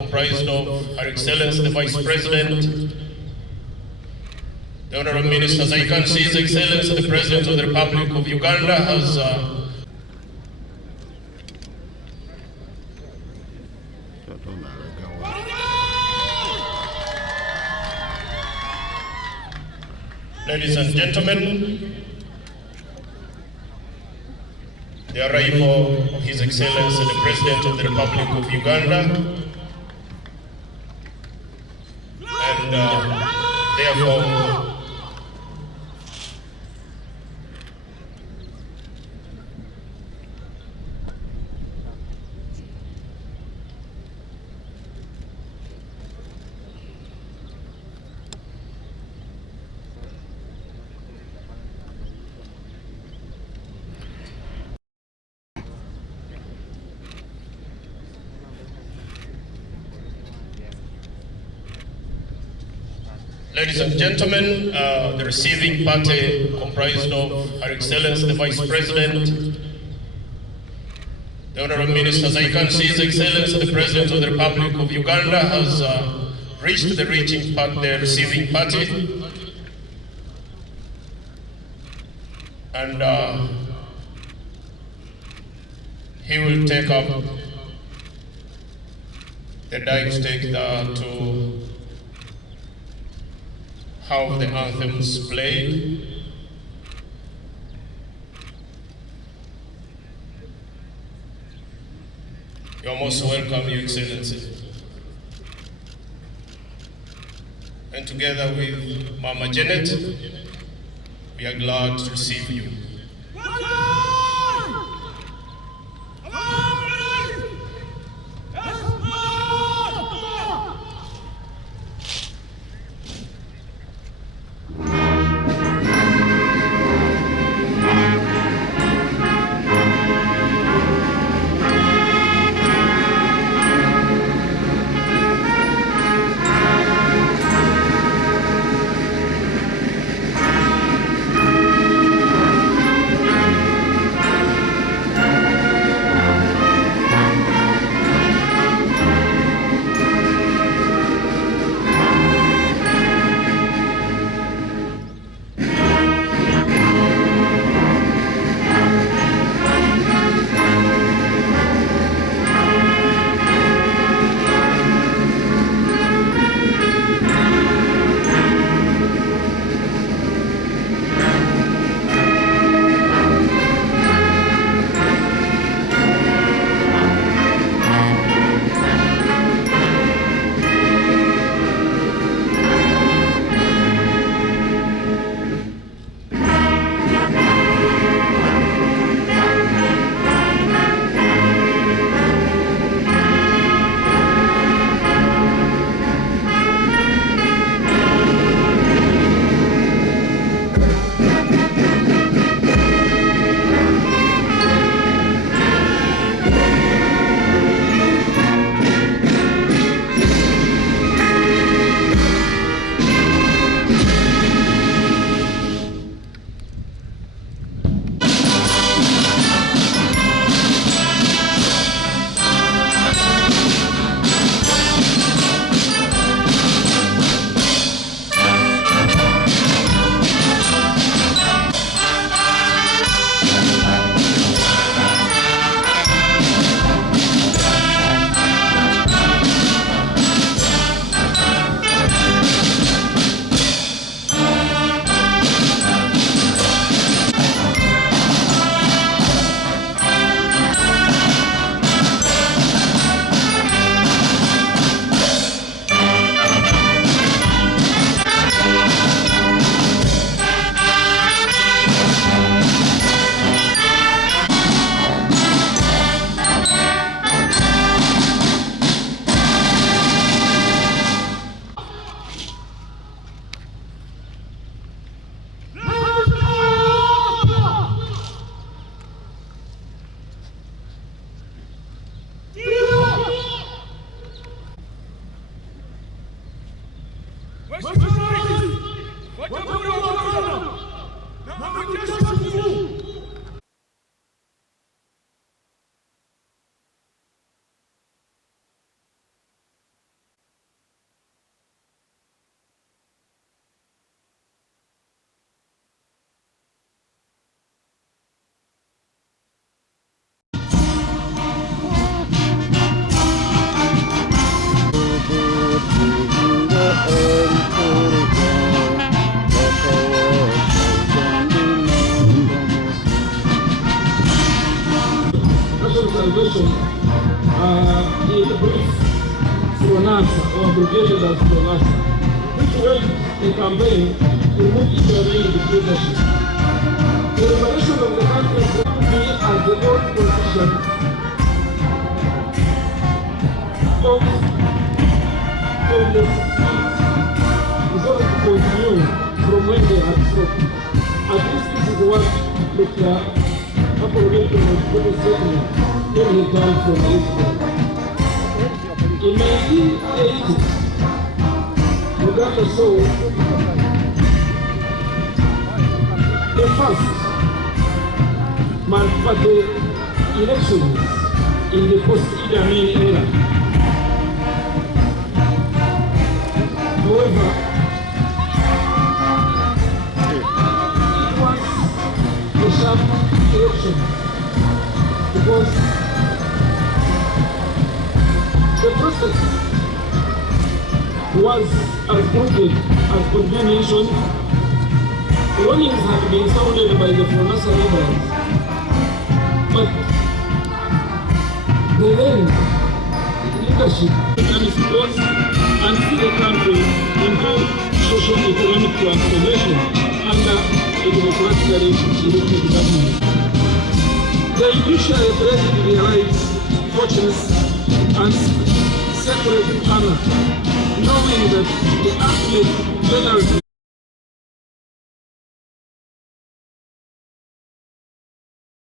comprised of Her Excellency the Vice President, the Honorable Minister, as I can see, His Excellency the President of the Republic of Uganda has ladies and gentlemen, the arrival of His Excellency the President of the Republic of Uganda, and therefore ladies and gentlemen, the receiving party comprised of Her Excellency the Vice President, the Honorable Minister, as I can see, His Excellency the President of the Republic of Uganda has reached the receiving party, and he will take up the diptych to have the anthems played. You are most welcome, Your Excellency. And together with Mama Janet, we are glad to receive you. PRONASA, or abbreviated as PRONASA, which waged a campaign to remove Idi Amin dictatorship. The liberation of the country will be as the old position of the seats is going to continue from when they had stopped. At least this is what Dr. Apollinaire was going to say when he died from Israel. In 1980, Uganda saw the first multi-party elections in the post-Idi Amin era. However, it was a sharp election because the process was as brutal as could be mentioned. Warnings had been sounded by the PRONASA leaders, but the then leadership and support and see the country into socio-economic transformation under a democratically elected government. The judiciary president realized fortunes and separate honor, knowing that the absolute general